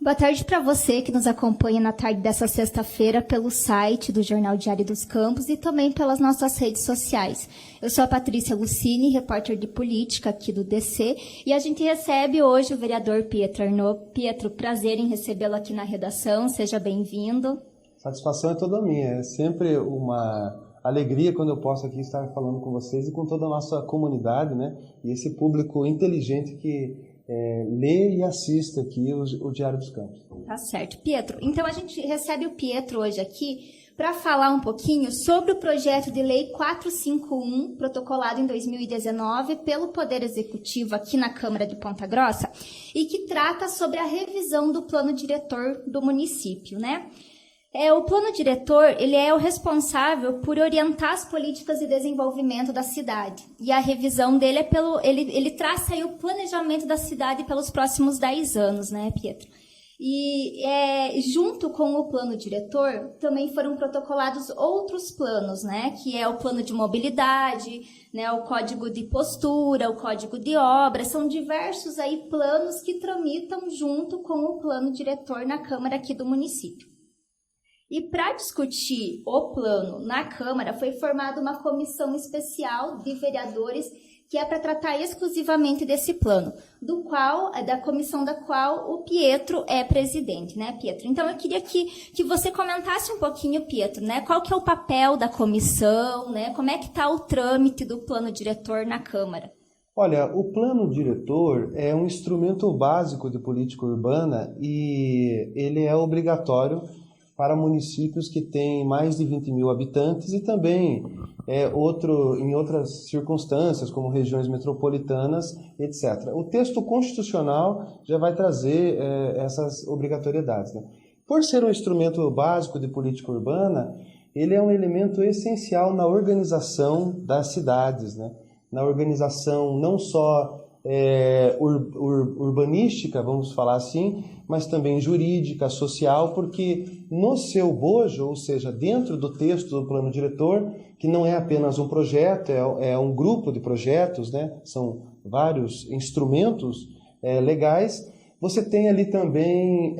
Boa tarde para você que nos acompanha na tarde dessa sexta-feira pelo site do Jornal Diário dos Campos e também pelas nossas redes sociais. Eu sou a Patrícia Lucini, repórter de política aqui do DC, e a gente recebe hoje o vereador Pietro Arnaud. Pietro, prazer em recebê-lo aqui na redação, seja bem-vindo. Satisfação é toda minha, é sempre uma alegria quando eu posso aqui estar falando com vocês e com toda a nossa comunidade, né? E esse público inteligente que lê e assiste aqui o Diário dos Campos. Tá certo. Pietro, então a gente recebe o Pietro hoje aqui para falar um pouquinho sobre o projeto de lei 451, protocolado em 2019 pelo Poder Executivo aqui na Câmara de Ponta Grossa, e que trata sobre a revisão do plano diretor do município, né? O plano diretor, ele é o responsável por orientar as políticas de desenvolvimento da cidade. E a revisão dele ele traça aí o planejamento da cidade pelos próximos 10 anos, né, Pietro? E junto com o plano diretor, também foram protocolados outros planos, né, que é o plano de mobilidade, né, o código de postura, o código de obras, são diversos aí planos que tramitam junto com o plano diretor na Câmara aqui do município. E para discutir o plano na Câmara, foi formada uma comissão especial de vereadores que é para tratar exclusivamente desse plano, da comissão da qual o Pietro é presidente, né, Pietro? Então, eu queria que você comentasse um pouquinho, Pietro, né, qual que é o papel da comissão, né, como é que está o trâmite do plano diretor na Câmara? Olha, o plano diretor é um instrumento básico de política urbana e ele é obrigatório para municípios que têm mais de 20 mil habitantes e também em outras circunstâncias, como regiões metropolitanas, etc. O texto constitucional já vai trazer essas obrigatoriedades, né? Por ser um instrumento básico de política urbana, ele é um elemento essencial na organização das cidades, né? Na organização não só urbanística, vamos falar assim, mas também jurídica, social, porque no seu bojo, ou seja, dentro do texto do plano diretor, que não é apenas um projeto, é um grupo de projetos, né? São vários instrumentos legais, você tem ali também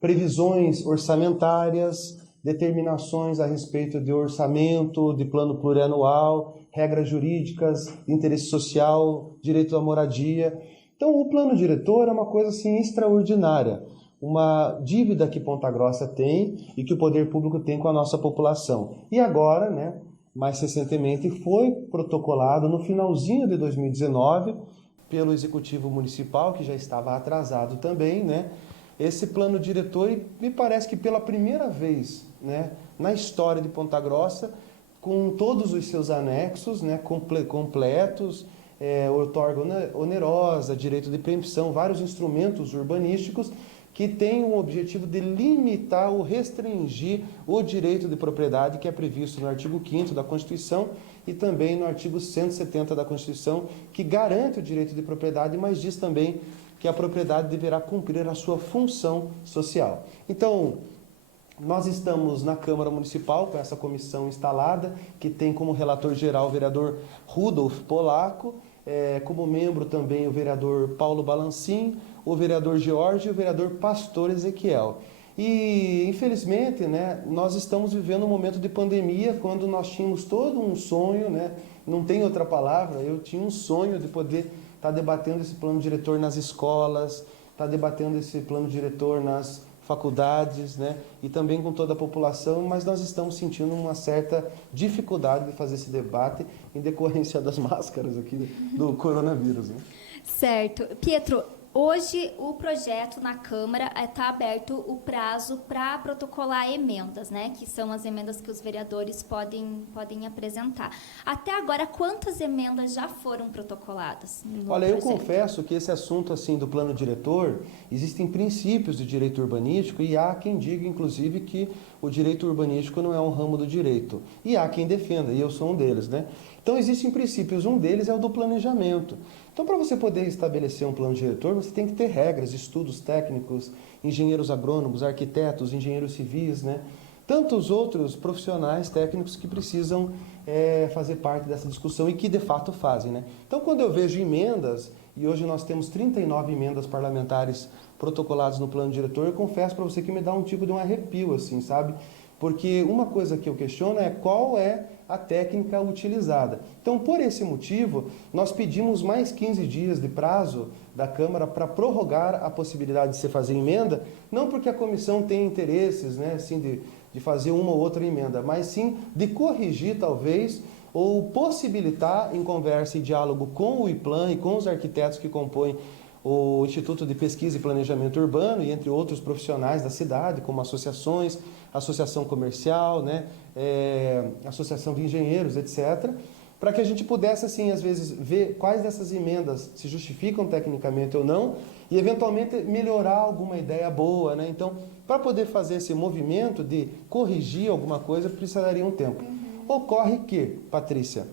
previsões orçamentárias, determinações a respeito de orçamento, de plano plurianual, regras jurídicas, interesse social, direito à moradia. Então, o plano diretor é uma coisa assim extraordinária, uma dívida que Ponta Grossa tem e que o poder público tem com a nossa população. E agora, né, mais recentemente, foi protocolado no finalzinho de 2019 pelo Executivo Municipal, que já estava atrasado também, né? Esse plano diretor, e me parece que pela primeira vez, né, na história de Ponta Grossa, com todos os seus anexos, né, completos, outorga onerosa, direito de preempção, vários instrumentos urbanísticos que têm o objetivo de limitar ou restringir o direito de propriedade que é previsto no artigo 5º da Constituição e também no artigo 170 da Constituição, que garante o direito de propriedade, mas diz também que a propriedade deverá cumprir a sua função social. Então, nós estamos na Câmara Municipal com essa comissão instalada, que tem como relator geral o vereador Rudolf Polaco, como membro também o vereador Paulo Balancin, o vereador Jorge e o vereador Pastor Ezequiel. E, infelizmente, né, nós estamos vivendo um momento de pandemia, quando nós tínhamos todo um sonho, né, não tem outra palavra, eu tinha um sonho de poder estar debatendo esse plano diretor nas escolas, estar debatendo esse plano diretor nas faculdades, né, e também com toda a população, mas nós estamos sentindo uma certa dificuldade de fazer esse debate em decorrência das máscaras aqui do coronavírus, né? Certo. Pietro, hoje o projeto na Câmara está aberto o prazo para protocolar emendas, né? Que são as emendas que os vereadores podem apresentar. Até agora, quantas emendas já foram protocoladas? Olha, eu confesso que esse assunto assim do plano diretor, existem princípios de direito urbanístico e há quem diga, inclusive, que o direito urbanístico não é um ramo do direito. E há quem defenda, e eu sou um deles, né? Então existem princípios, um deles é o do planejamento. Então para você poder estabelecer um plano diretor, você tem que ter regras, estudos técnicos, engenheiros agrônomos, arquitetos, engenheiros civis, né? Tantos outros profissionais técnicos que precisam fazer parte dessa discussão e que de fato fazem, né? Então quando eu vejo emendas, e hoje nós temos 39 emendas parlamentares protocoladas no plano diretor, eu confesso para você que me dá um tipo de um arrepio, assim, sabe? Porque uma coisa que eu questiono é qual é a técnica utilizada. Então, por esse motivo, nós pedimos mais 15 dias de prazo da Câmara para prorrogar a possibilidade de se fazer emenda, não porque a comissão tem interesses, né, assim, de fazer uma ou outra emenda, mas sim de corrigir, talvez, ou possibilitar, em conversa e diálogo com o IPLAN e com os arquitetos que compõem o Instituto de Pesquisa e Planejamento Urbano, e entre outros profissionais da cidade, como associações, associação comercial, né, associação de engenheiros, etc., para que a gente pudesse, assim, às vezes, ver quais dessas emendas se justificam tecnicamente ou não, e eventualmente melhorar alguma ideia boa, né? Então, para poder fazer esse movimento de corrigir alguma coisa, precisaria um tempo. Ocorre que, Patrícia,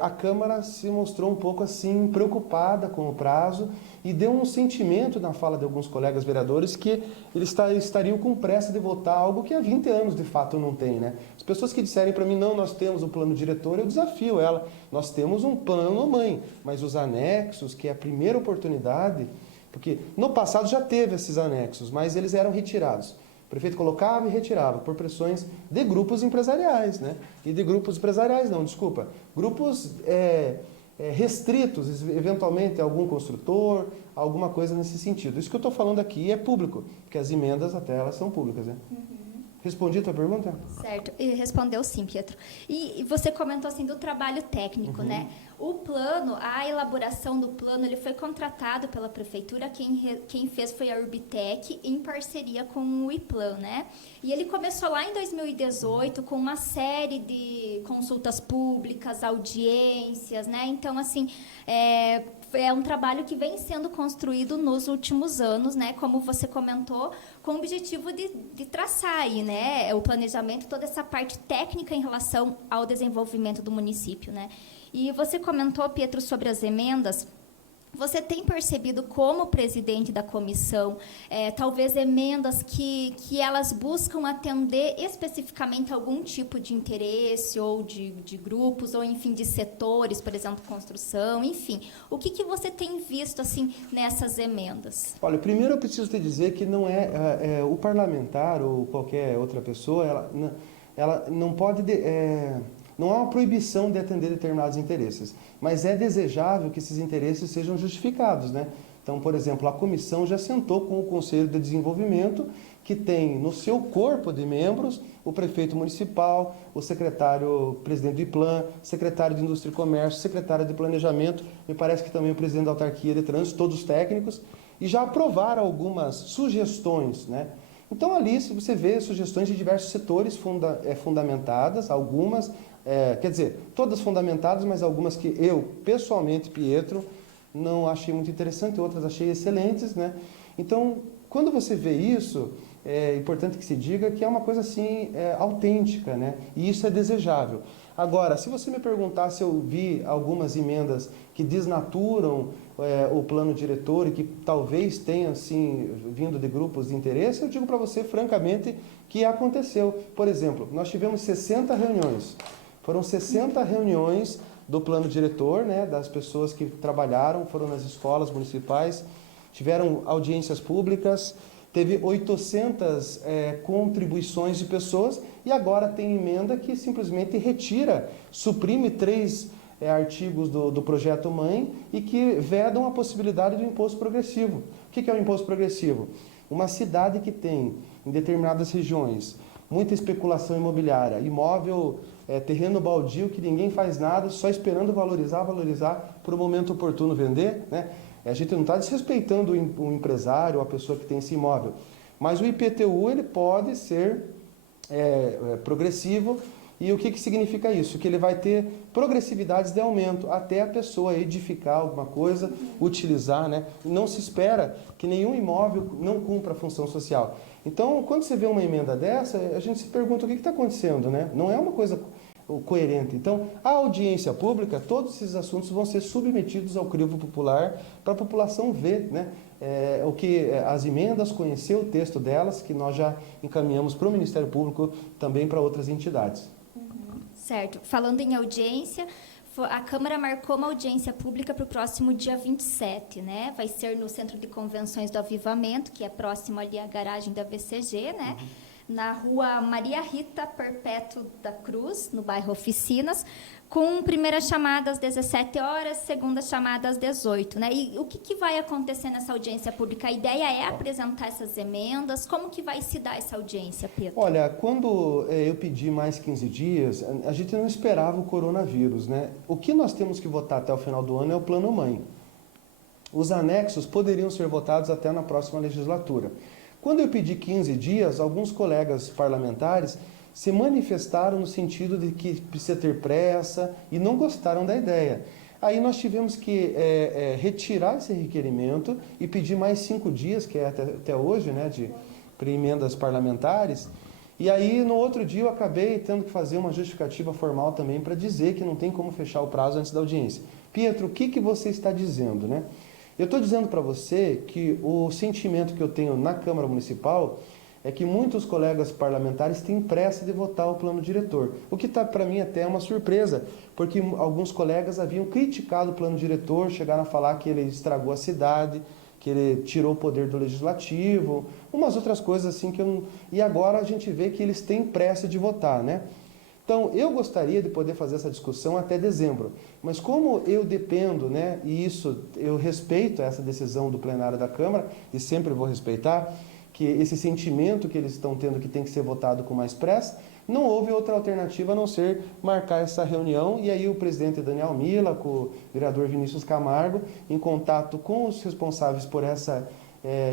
a Câmara se mostrou um pouco assim preocupada com o prazo e deu um sentimento na fala de alguns colegas vereadores que eles estariam com pressa de votar algo que há 20 anos de fato não tem, né? As pessoas que disserem para mim, não, nós temos um plano diretor, eu desafio ela, nós temos um plano mãe, mas os anexos, que é a primeira oportunidade, porque no passado já teve esses anexos, mas eles eram retirados. O prefeito colocava e retirava por pressões de grupos empresariais, né? E de grupos empresariais, não, desculpa, grupos restritos, eventualmente algum construtor, alguma coisa nesse sentido. Isso que eu estou falando aqui é público, porque as emendas até elas são públicas, né? Respondi a tua pergunta? Certo, e respondeu sim, Pietro. E você comentou assim do trabalho técnico, né? O plano, a elaboração do plano, ele foi contratado pela prefeitura, quem fez foi a Urbitec, em parceria com o IPLAN, né? E ele começou lá em 2018 com uma série de consultas públicas, audiências, né? Então, assim, é um trabalho que vem sendo construído nos últimos anos, né? Como você comentou, com o objetivo de traçar aí, né? O planejamento, toda essa parte técnica em relação ao desenvolvimento do município, né? E você comentou, Pietro, sobre as emendas. Você tem percebido como presidente da comissão, talvez emendas que elas buscam atender especificamente algum tipo de interesse ou de grupos, ou, enfim, de setores, por exemplo, construção, enfim. O que você tem visto, assim, nessas emendas? Olha, primeiro eu preciso te dizer que não o parlamentar ou qualquer outra pessoa, ela não pode... Não há uma proibição de atender determinados interesses, mas é desejável que esses interesses sejam justificados, né? Então, por exemplo, a comissão já sentou com o Conselho de Desenvolvimento, que tem no seu corpo de membros o prefeito municipal, o secretário-presidente do IPLAN, secretário de Indústria e Comércio, secretário de Planejamento, me parece que também o presidente da Autarquia de Trânsito, todos técnicos, e já aprovaram algumas sugestões, né? Então, ali, se você vê sugestões de diversos setores fundamentadas, algumas... quer dizer, todas fundamentadas, mas algumas que eu, pessoalmente, Pietro, não achei muito interessante, outras achei excelentes, né? Então, quando você vê isso, é importante que se diga que é uma coisa assim, autêntica, né? E isso é desejável. Agora, se você me perguntar se eu vi algumas emendas que desnaturam o plano diretor e que talvez tenham, assim, vindo de grupos de interesse, eu digo para você, francamente, que aconteceu. Por exemplo, nós tivemos 60 reuniões. Foram 60 reuniões do plano diretor, né, das pessoas que trabalharam, foram nas escolas municipais, tiveram audiências públicas, teve 800 contribuições de pessoas e agora tem emenda que simplesmente retira, suprime 3 artigos do projeto mãe e que vedam a possibilidade do imposto progressivo. O que é o imposto progressivo? Uma cidade que tem, em determinadas regiões, muita especulação imobiliária, imóvel, terreno baldio que ninguém faz nada, só esperando valorizar para o momento oportuno vender, né? A gente não está desrespeitando o empresário, a pessoa que tem esse imóvel, mas o IPTU ele pode ser progressivo. E o que significa isso? Que ele vai ter progressividades de aumento até a pessoa edificar alguma coisa, utilizar, né? Não se espera que nenhum imóvel não cumpra a função social. Então, quando você vê uma emenda dessa, a gente se pergunta o que está acontecendo, né? Não é uma coisa coerente. Então, a audiência pública, todos esses assuntos vão ser submetidos ao crivo popular para a população ver, né, as emendas, conhecer o texto delas, que nós já encaminhamos para o Ministério Público, também para outras entidades. Certo. Falando em audiência, a Câmara marcou uma audiência pública para o próximo dia 27, né? Vai ser no Centro de Convenções do Avivamento, que é próximo ali à garagem da VCG, né? Na rua Maria Rita Perpétuo da Cruz, no bairro Oficinas, com primeira chamada às 17 horas, segunda chamada às 18, né? E o que vai acontecer nessa audiência pública? A ideia é apresentar essas emendas? Como que vai se dar essa audiência, Pedro? Olha, quando eu pedi mais 15 dias, a gente não esperava o coronavírus, né? O que nós temos que votar até o final do ano é o Plano Mãe. Os anexos poderiam ser votados até na próxima legislatura. Quando eu pedi 15 dias, alguns colegas parlamentares se manifestaram no sentido de que precisa ter pressa e não gostaram da ideia. Aí nós tivemos que retirar esse requerimento e pedir mais 5 dias, que é até hoje, né, de emendas parlamentares. E aí, no outro dia, eu acabei tendo que fazer uma justificativa formal também para dizer que não tem como fechar o prazo antes da audiência. Pietro, o que você está dizendo, né? Eu estou dizendo para você que o sentimento que eu tenho na Câmara Municipal é que muitos colegas parlamentares têm pressa de votar o plano diretor. O que para mim até é uma surpresa, porque alguns colegas haviam criticado o plano diretor, chegaram a falar que ele estragou a cidade, que ele tirou o poder do legislativo, umas outras coisas assim que eu não... E agora a gente vê que eles têm pressa de votar, né? Então, eu gostaria de poder fazer essa discussão até dezembro, mas como eu dependo, né, e isso eu respeito essa decisão do plenário da Câmara, e sempre vou respeitar, que esse sentimento que eles estão tendo que tem que ser votado com mais pressa, não houve outra alternativa a não ser marcar essa reunião, e aí o presidente Daniel Mila, com o vereador Vinícius Camargo, em contato com os responsáveis por essa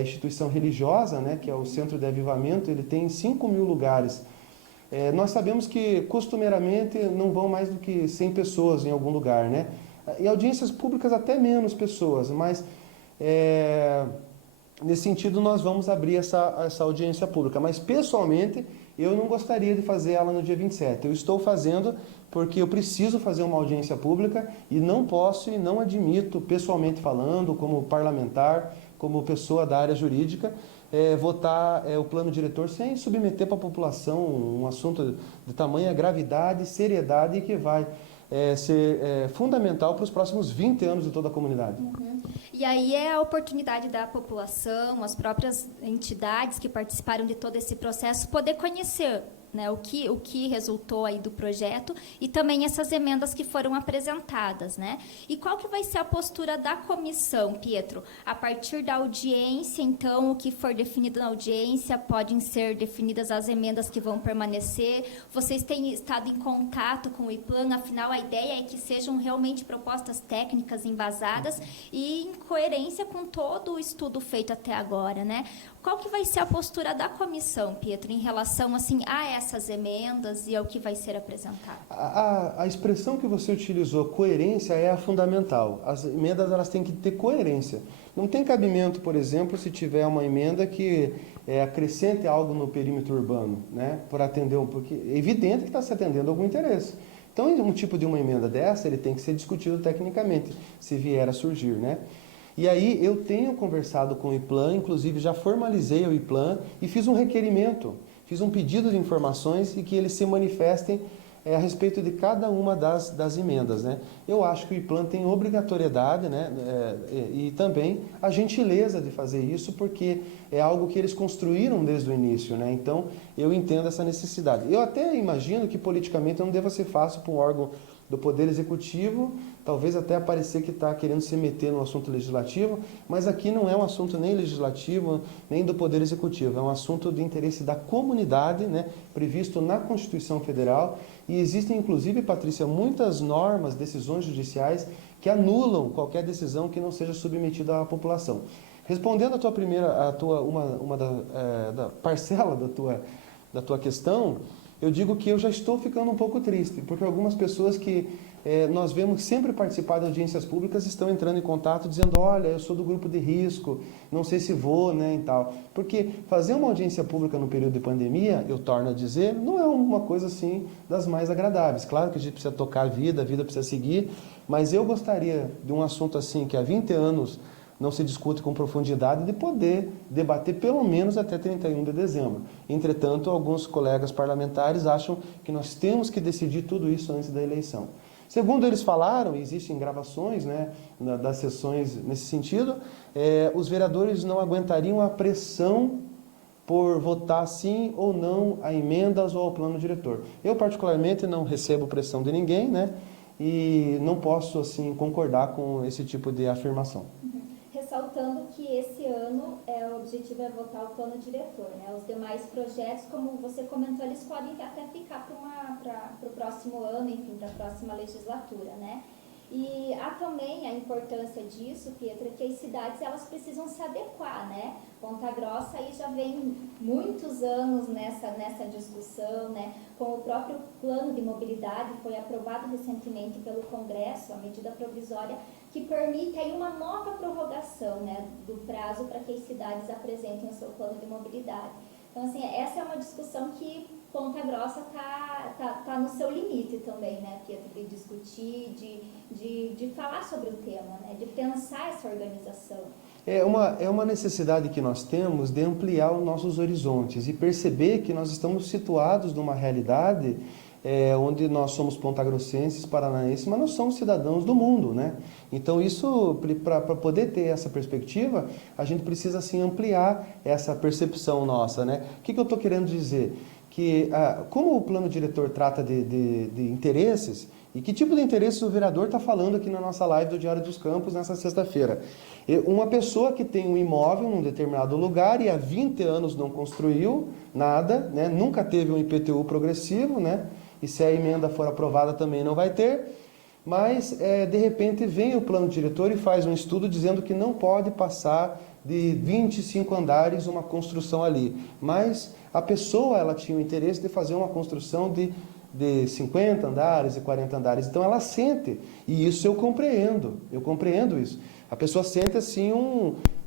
instituição religiosa, né, que é o Centro de Avivamento, ele tem 5.000 lugares. Nós sabemos que, costumeiramente, não vão mais do que 100 pessoas em algum lugar, né? Em audiências públicas, até menos pessoas, mas, nesse sentido, nós vamos abrir essa audiência pública. Mas, pessoalmente, eu não gostaria de fazer ela no dia 27. Eu estou fazendo porque eu preciso fazer uma audiência pública e não posso e não admito, pessoalmente falando, como parlamentar, como pessoa da área jurídica, votar o plano diretor sem submeter para a população um assunto de tamanha gravidade, seriedade e que vai ser fundamental para os próximos 20 anos de toda a comunidade. E aí é a oportunidade da população, as próprias entidades que participaram de todo esse processo, poder conhecer, né, o que resultou aí do projeto e também essas emendas que foram apresentadas, né? E qual que vai ser a postura da comissão, Pietro? A partir da audiência, então, o que for definido na audiência, podem ser definidas as emendas que vão permanecer. Vocês têm estado em contato com o IPLAN, afinal, a ideia é que sejam realmente propostas técnicas embasadas e em coerência com todo o estudo feito até agora, né? Qual que vai ser a postura da comissão, Pietro, em relação assim, a essas emendas e ao que vai ser apresentado? A expressão que você utilizou, coerência, é a fundamental. As emendas elas têm que ter coerência. Não tem cabimento, por exemplo, se tiver uma emenda que acrescente algo no perímetro urbano, né, por atender porque é evidente que está se atendendo algum interesse. Então, um tipo de uma emenda dessa, ele tem que ser discutido tecnicamente, se vier a surgir, né? E aí eu tenho conversado com o IPLAN, inclusive já formalizei o IPLAN e fiz um requerimento, fiz um pedido de informações e que eles se manifestem a respeito de cada uma das emendas, né? Eu acho que o IPLAN tem obrigatoriedade, né, e também a gentileza de fazer isso, porque é algo que eles construíram desde o início, né? Então, eu entendo essa necessidade. Eu até imagino que politicamente não deva ser fácil para um órgão do Poder Executivo, talvez até parecer que está querendo se meter no assunto legislativo, mas aqui não é um assunto nem legislativo, nem do Poder Executivo, é um assunto de interesse da comunidade, né, previsto na Constituição Federal, e existem, inclusive, Patrícia, muitas normas, decisões judiciais que anulam qualquer decisão que não seja submetida à população. Respondendo uma da parcela da tua questão, eu digo que eu já estou ficando um pouco triste, porque algumas pessoas que nós vemos sempre participar de audiências públicas, estão entrando em contato dizendo, olha, eu sou do grupo de risco, não sei se vou, né, e tal. Porque fazer uma audiência pública no período de pandemia, eu torno a dizer, não é uma coisa assim das mais agradáveis. Claro que a gente precisa tocar a vida precisa seguir, mas eu gostaria de um assunto assim que há 20 anos não se discute com profundidade, de poder debater pelo menos até 31 de dezembro. Entretanto, alguns colegas parlamentares acham que nós temos que decidir tudo isso antes da eleição. Segundo eles falaram, existem gravações, né, das sessões nesse sentido, os vereadores não aguentariam a pressão por votar sim ou não a emendas ou ao plano diretor. Eu, particularmente, não recebo pressão de ninguém, né, e não posso assim concordar com esse tipo de afirmação. Ressaltando que esse ano o objetivo é votar o plano diretor, né? Os demais projetos, como você comentou, eles podem até ficar para o próximo ano, enfim, para a próxima legislatura, né? E há também a importância disso, Pietro, que as cidades elas precisam se adequar, né? Ponta Grossa aí já vem muitos anos nessa discussão, né? Com o próprio plano de mobilidade, foi aprovado recentemente pelo Congresso, a medida provisória, que permite aí uma nova prorrogação, né, do prazo para que as cidades apresentem o seu plano de mobilidade. Então, assim, essa é uma discussão que Ponta Grossa tá no seu limite também, né, Pietro, de discutir, de falar sobre o tema, né, de pensar essa organização. É uma necessidade que nós temos de ampliar os nossos horizontes e perceber que nós estamos situados numa realidade onde nós somos pontagrossenses, paranaenses, mas nós somos cidadãos do mundo, né? Então isso, para poder ter essa perspectiva, a gente precisa assim ampliar essa percepção nossa, né? O que eu estou querendo dizer? Que como o plano diretor trata de interesses, e que tipo de interesses o vereador está falando aqui na nossa live do Diário dos Campos nessa sexta-feira? Uma pessoa que tem um imóvel num determinado lugar e há 20 anos não construiu nada, né? Nunca teve um IPTU progressivo, né? E se a emenda for aprovada também não vai ter, mas de repente vem o plano diretor e faz um estudo dizendo que não pode passar de 25 andares uma construção ali, mas a pessoa ela tinha o interesse de fazer uma construção de 50 andares e 40 andares, então ela sente, e isso eu compreendo isso. A pessoa sente assim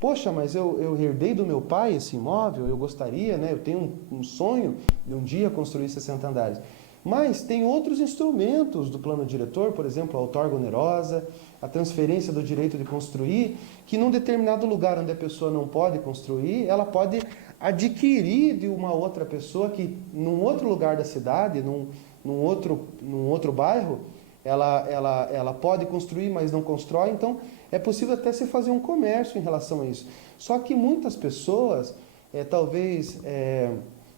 poxa, mas eu herdei do meu pai esse imóvel, eu gostaria, né? Eu tenho um sonho de um dia construir 60 andares. Mas tem outros instrumentos do plano diretor, por exemplo, a outorga onerosa, a transferência do direito de construir, que num determinado lugar onde a pessoa não pode construir, ela pode adquirir de uma outra pessoa que num outro lugar da cidade, num outro bairro, ela pode construir, mas não constrói. Então, é possível até se fazer um comércio em relação a isso. Só que muitas pessoas, talvez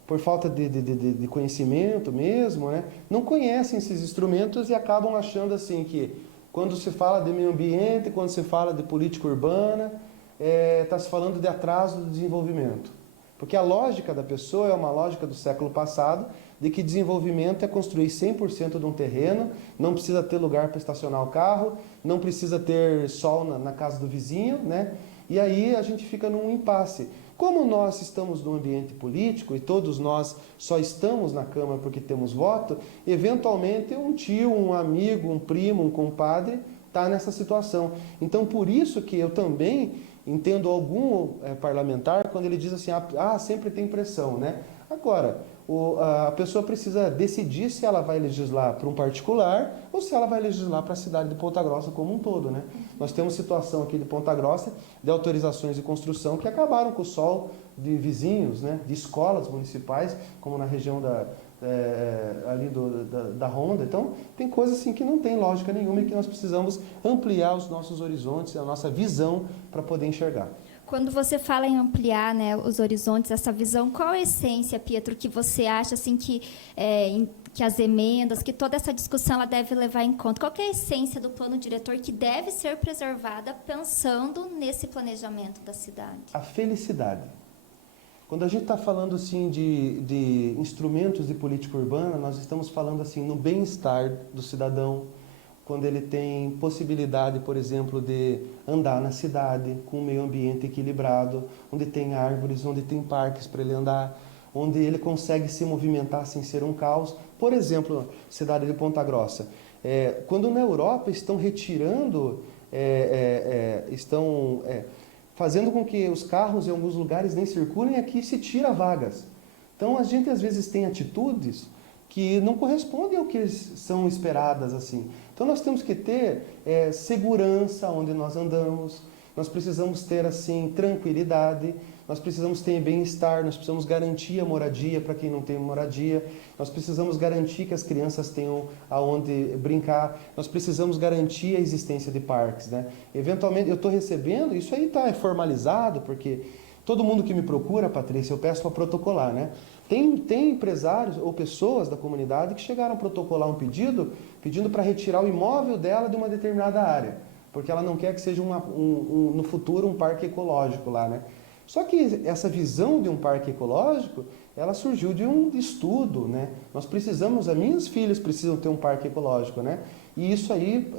por falta de conhecimento mesmo, né, não conhecem esses instrumentos e acabam achando assim que quando se fala de meio ambiente, quando se fala de política urbana, está se falando de atraso do desenvolvimento. Porque a lógica da pessoa é uma lógica do século passado, de que desenvolvimento é construir 100% de um terreno, não precisa ter lugar para estacionar o carro, não precisa ter sol na casa do vizinho, né? E aí a gente fica num impasse. Como nós estamos num ambiente político e todos nós só estamos na Câmara porque temos voto, eventualmente um tio, um amigo, um primo, um compadre está nessa situação. Então, por isso que eu também entendo algum parlamentar quando ele diz assim, sempre tem pressão, né? Agora, a pessoa precisa decidir se ela vai legislar para um particular ou se ela vai legislar para a cidade de Ponta Grossa como um todo, né? Nós temos situação aqui de Ponta Grossa de autorizações de construção que acabaram com o sol de vizinhos, né? De escolas municipais, como na região ali da Ronda. Então, tem coisas assim que não tem lógica nenhuma e que nós precisamos ampliar os nossos horizontes, a nossa visão para poder enxergar. Quando você fala em ampliar, né, os horizontes, essa visão, qual a essência, Pietro, que você acha assim, que as emendas, que toda essa discussão ela deve levar em conta? Qual que é a essência do plano diretor que deve ser preservada pensando nesse planejamento da cidade? A felicidade. Quando a gente está falando assim, de instrumentos de política urbana, nós estamos falando assim, no bem-estar do cidadão, quando ele tem possibilidade, por exemplo, de andar na cidade com um meio ambiente equilibrado, onde tem árvores, onde tem parques para ele andar, onde ele consegue se movimentar sem ser um caos. Por exemplo, cidade de Ponta Grossa. Quando na Europa estão retirando, estão fazendo com que os carros em alguns lugares nem circulem, aqui se tira vagas. Então a gente às vezes tem atitudes que não correspondem ao que são esperadas assim. Então nós temos que ter segurança onde nós andamos, nós precisamos ter assim tranquilidade, nós precisamos ter bem-estar, nós precisamos garantir a moradia para quem não tem moradia, nós precisamos garantir que as crianças tenham aonde brincar, nós precisamos garantir a existência de parques, né? Eventualmente eu estou recebendo, isso aí é formalizado, porque todo mundo que me procura, Patrícia, eu peço para protocolar, né? Tem empresários ou pessoas da comunidade que chegaram a protocolar um pedindo para retirar o imóvel dela de uma determinada área, porque ela não quer que seja no futuro um parque ecológico lá, né? Só que essa visão de um parque ecológico, ela surgiu de um estudo, né? Nós precisamos, as minhas filhas precisam ter um parque ecológico, né? E isso aí,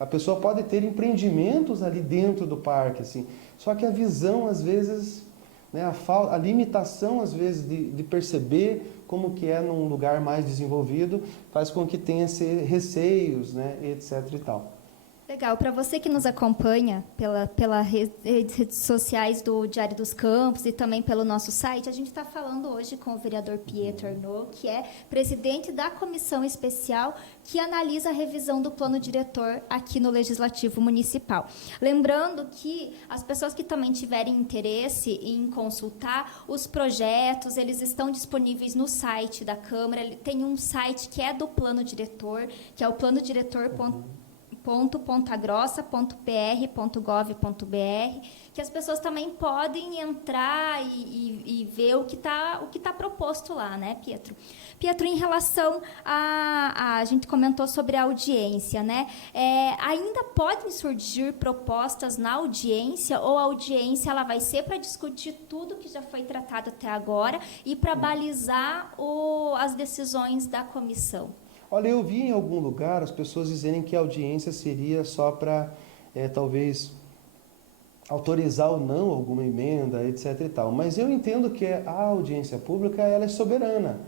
a pessoa pode ter empreendimentos ali dentro do parque, assim. Só que a visão, às vezes, né, a limitação, às vezes, de perceber como que é num lugar mais desenvolvido, faz com que tenha receios, né, etc. e tal. Legal. Para você que nos acompanha pelas redes sociais do Diário dos Campos e também pelo nosso site, a gente está falando hoje com o vereador Pietro Arnaud, que é presidente da comissão especial que analisa a revisão do plano diretor aqui no Legislativo Municipal. Lembrando que as pessoas que também tiverem interesse em consultar os projetos, eles estão disponíveis no site da Câmara. Ele tem um site que é do plano diretor, que é o pontagrossa.pr.gov.br, que as pessoas também podem entrar e ver o que tá proposto lá, né, Pietro? Pietro, em relação a gente comentou sobre a audiência, né? Ainda podem surgir propostas na audiência, ou a audiência ela vai ser para discutir tudo que já foi tratado até agora e para balizar as decisões da comissão? Olha, eu vi em algum lugar as pessoas dizerem que a audiência seria só para, talvez, autorizar ou não alguma emenda, etc. e tal. Mas eu entendo que a audiência pública ela é soberana,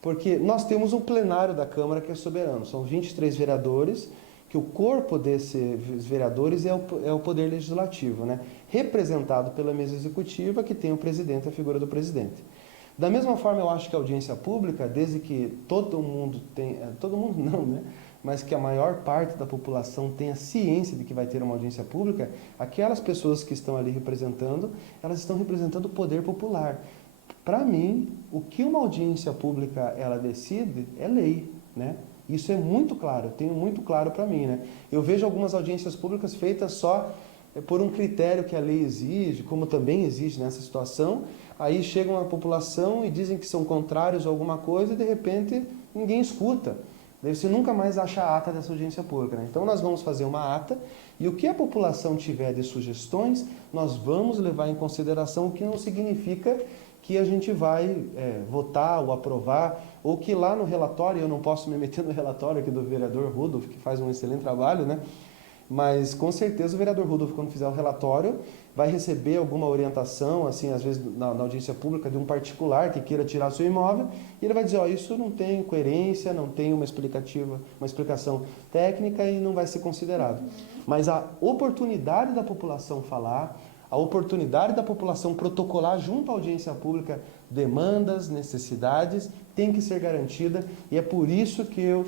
porque nós temos um plenário da Câmara que é soberano. São 23 vereadores, que o corpo desses vereadores é o Poder Legislativo, né? Representado pela mesa executiva, que tem o presidente, a figura do presidente. Da mesma forma, eu acho que a audiência pública, desde que todo mundo não, né? Mas que a maior parte da população tenha ciência de que vai ter uma audiência pública, aquelas pessoas que estão ali representando, elas estão representando o poder popular. Para mim, o que uma audiência pública ela decide é lei, né? Isso é muito claro, tenho muito claro para mim, né? Eu vejo algumas audiências públicas feitas só por um critério que a lei exige, como também exige nessa situação. Aí chegam a população e dizem que são contrários a alguma coisa e, de repente, ninguém escuta. Daí você nunca mais acha a ata dessa audiência pública, né? Então, nós vamos fazer uma ata e o que a população tiver de sugestões, nós vamos levar em consideração, o que não significa que a gente vai votar ou aprovar, ou que lá no relatório, eu não posso me meter no relatório aqui do vereador Rudolf, que faz um excelente trabalho, né? Mas, com certeza, o vereador Rudolf, quando fizer o relatório, vai receber alguma orientação, assim, às vezes na audiência pública, de um particular que queira tirar seu imóvel, e ele vai dizer, isso não tem coerência, não tem uma explicação técnica e não vai ser considerado. Mas a oportunidade da população falar, a oportunidade da população protocolar junto à audiência pública demandas, necessidades, tem que ser garantida, e é por isso que eu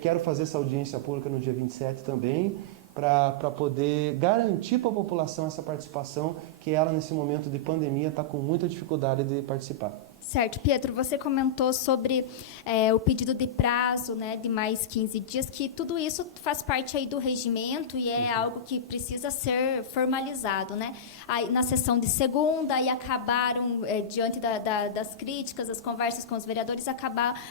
quero fazer essa audiência pública no dia 27 também, para poder garantir para a população essa participação, que ela, nesse momento de pandemia, está com muita dificuldade de participar. Certo. Pietro, você comentou sobre o pedido de prazo, né, de mais 15 dias, que tudo isso faz parte aí do regimento e é algo que precisa ser formalizado, né? Aí, na sessão de segunda, e acabaram, diante das críticas, das conversas com os vereadores,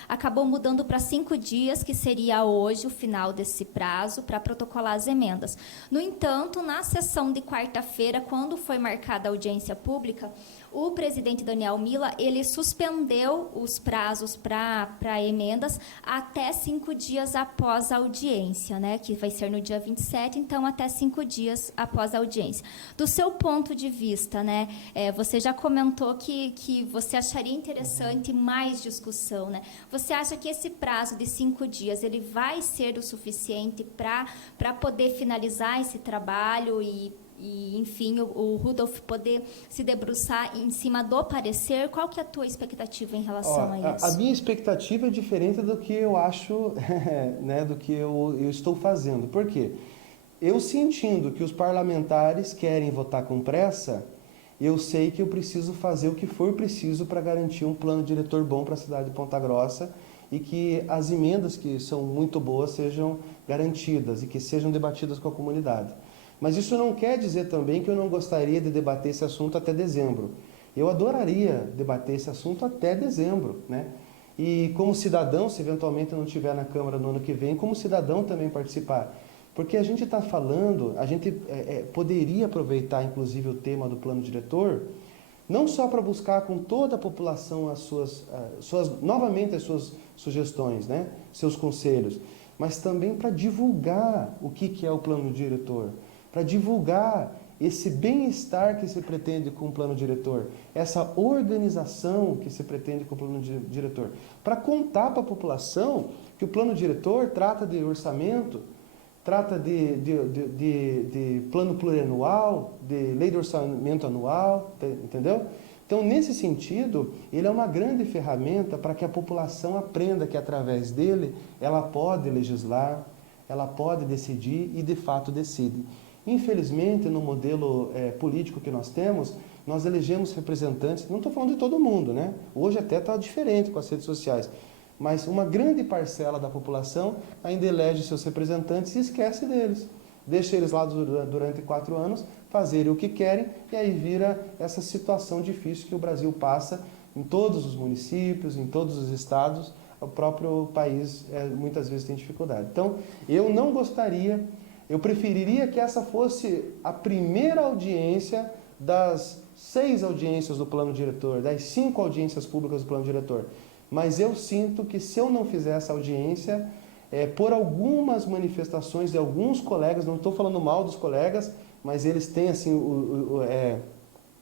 acabou mudando para 5 dias, que seria hoje o final desse prazo, para protocolar as emendas. No entanto, na sessão de quarta-feira, quando foi marcada a audiência pública, o presidente Daniel Mila, ele suspendeu os prazos para emendas até 5 dias após a audiência, né, que vai ser no dia 27, então até 5 dias após a audiência. Do seu ponto de vista, né, você já comentou que você acharia interessante mais discussão, né? Você acha que esse prazo de 5 dias ele vai ser o suficiente para poder finalizar esse trabalho e enfim, o Rudolf poder se debruçar em cima do parecer? Qual que é a tua expectativa em relação a isso? A minha expectativa é diferente do que eu acho, né, do que eu estou fazendo. Por quê? Eu sentindo que os parlamentares querem votar com pressa, eu sei que eu preciso fazer o que for preciso para garantir um plano diretor bom para a cidade de Ponta Grossa e que as emendas, que são muito boas, sejam garantidas e que sejam debatidas com a comunidade. Mas isso não quer dizer também que eu não gostaria de debater esse assunto até dezembro. Eu adoraria debater esse assunto até dezembro, né? E como cidadão, se eventualmente não estiver na Câmara no ano que vem, como cidadão também participar. Porque a gente está falando, a gente poderia aproveitar inclusive o tema do plano diretor, não só para buscar com toda a população novamente as suas sugestões, né? Seus conselhos, mas também para divulgar o que é o plano diretor, para divulgar esse bem-estar que se pretende com o plano diretor, essa organização que se pretende com o plano diretor, para contar para a população que o plano diretor trata de orçamento, trata de plano plurianual, de lei de orçamento anual, entendeu? Então, nesse sentido, ele é uma grande ferramenta para que a população aprenda que, através dele, ela pode legislar, ela pode decidir e, de fato, decide. Infelizmente, no modelo político que nós temos, nós elegemos representantes, não estou falando de todo mundo, né? Hoje até está diferente com as redes sociais, mas uma grande parcela da população ainda elege seus representantes e esquece deles. Deixa eles lá durante 4 anos, fazerem o que querem, e aí vira essa situação difícil que o Brasil passa em todos os municípios, em todos os estados, o próprio país muitas vezes tem dificuldade. Então, eu não gostaria, eu preferiria que essa fosse a primeira audiência das 6 audiências do plano diretor, das 5 audiências públicas do plano diretor. Mas eu sinto que se eu não fizer essa audiência, por algumas manifestações de alguns colegas, não estou falando mal dos colegas, mas eles têm assim,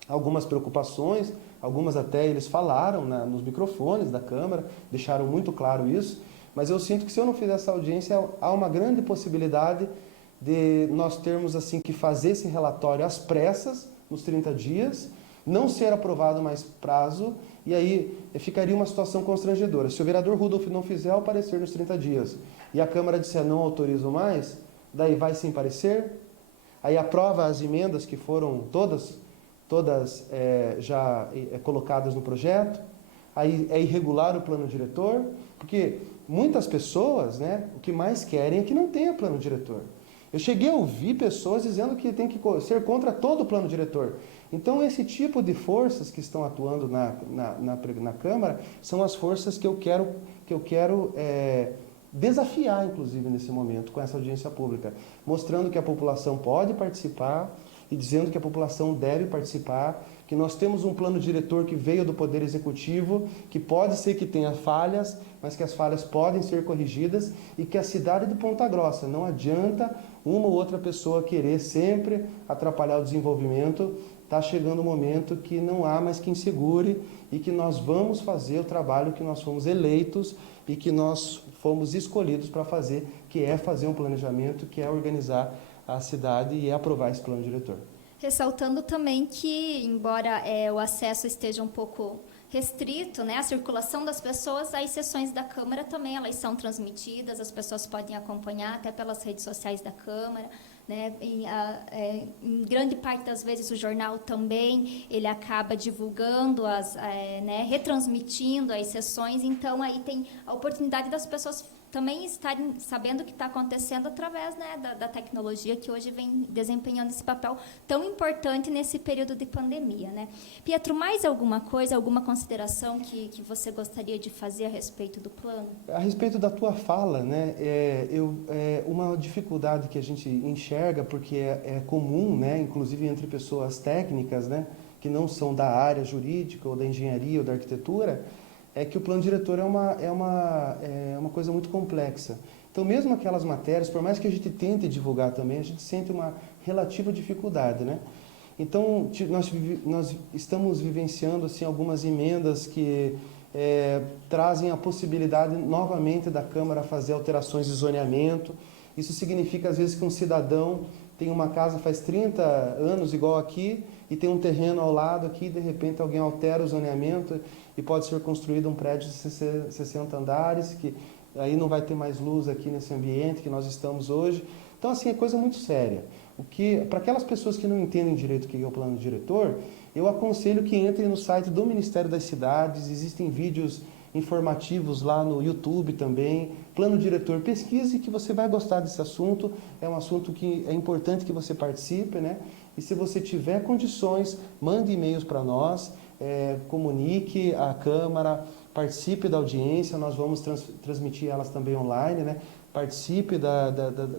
algumas preocupações, algumas até eles falaram nos microfones da Câmara, deixaram muito claro isso, mas eu sinto que se eu não fizer essa audiência, há uma grande possibilidade de nós termos assim, que fazer esse relatório às pressas, nos 30 dias, não ser aprovado mais prazo, e aí ficaria uma situação constrangedora. Se o vereador Rudolf não fizer o parecer nos 30 dias, e a Câmara disser não autorizo mais, daí vai sem parecer, aí aprova as emendas que foram todas já colocadas no projeto, aí é irregular o plano diretor, porque muitas pessoas, né, o que mais querem é que não tenha plano diretor. Eu cheguei a ouvir pessoas dizendo que tem que ser contra todo o plano diretor. Então, esse tipo de forças que estão atuando na Câmara são as forças que eu quero desafiar, inclusive, nesse momento, com essa audiência pública, mostrando que a população pode participar e dizendo que a população deve participar, que nós temos um plano diretor que veio do Poder Executivo, que pode ser que tenha falhas, mas que as falhas podem ser corrigidas e que a cidade de Ponta Grossa, não adianta uma ou outra pessoa querer sempre atrapalhar o desenvolvimento, está chegando o momento que não há mais quem segure e que nós vamos fazer o trabalho que nós fomos eleitos e que nós fomos escolhidos para fazer, que é fazer um planejamento, que é organizar a cidade e é aprovar esse plano diretor. Ressaltando também que, embora o acesso esteja um pouco restrito, né, a circulação das pessoas, as sessões da Câmara também elas são transmitidas, as pessoas podem acompanhar até pelas redes sociais da Câmara, né, em grande parte das vezes o jornal também ele acaba divulgando retransmitindo as sessões, então aí tem a oportunidade das pessoas também estarem sabendo o que está acontecendo através, né, da tecnologia que hoje vem desempenhando esse papel tão importante nesse período de pandemia, né? Pietro, mais alguma coisa, alguma consideração que você gostaria de fazer a respeito do plano? A respeito da tua fala, né, uma dificuldade que a gente enxerga, porque é comum, né, inclusive entre pessoas técnicas, né, que não são da área jurídica ou da engenharia ou da arquitetura, é que o plano diretor é uma coisa muito complexa. Então, mesmo aquelas matérias, por mais que a gente tente divulgar também, a gente sente uma relativa dificuldade, né? Então, nós estamos vivenciando assim, algumas emendas que trazem a possibilidade novamente da Câmara fazer alterações de zoneamento. Isso significa, às vezes, que um cidadão tem uma casa faz 30 anos, igual aqui, e tem um terreno ao lado aqui, de repente alguém altera o zoneamento e pode ser construído um prédio de 60 andares, que aí não vai ter mais luz aqui nesse ambiente que nós estamos hoje. Então, assim, é coisa muito séria. Para aquelas pessoas que não entendem direito o que é o plano diretor, eu aconselho que entrem no site do Ministério das Cidades, existem vídeos informativos lá no YouTube também, plano diretor, pesquise que você vai gostar desse assunto, é um assunto que é importante que você participe, né? E se você tiver condições, mande e-mails para nós, comunique à Câmara, participe da audiência, nós vamos transmitir elas também online, né? Participe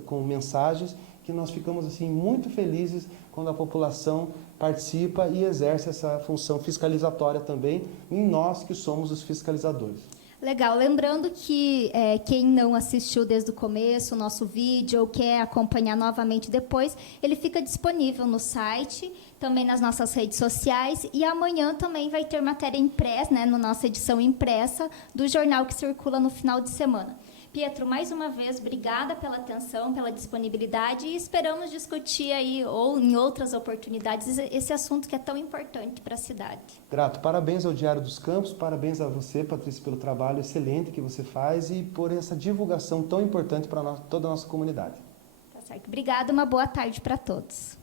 com mensagens, que nós ficamos assim muito felizes quando a população participa e exerce essa função fiscalizatória também, em nós que somos os fiscalizadores. Legal. Lembrando que quem não assistiu desde o começo o nosso vídeo ou quer acompanhar novamente depois, ele fica disponível no site, também nas nossas redes sociais, e amanhã também vai ter matéria impressa, né, na nossa edição impressa do jornal que circula no final de semana. Pietro, mais uma vez, obrigada pela atenção, pela disponibilidade e esperamos discutir aí, ou em outras oportunidades, esse assunto que é tão importante para a cidade. Grato. Parabéns ao Diário dos Campos, parabéns a você, Patrícia, pelo trabalho excelente que você faz e por essa divulgação tão importante para toda a nossa comunidade. Tá certo. Obrigada, uma boa tarde para todos.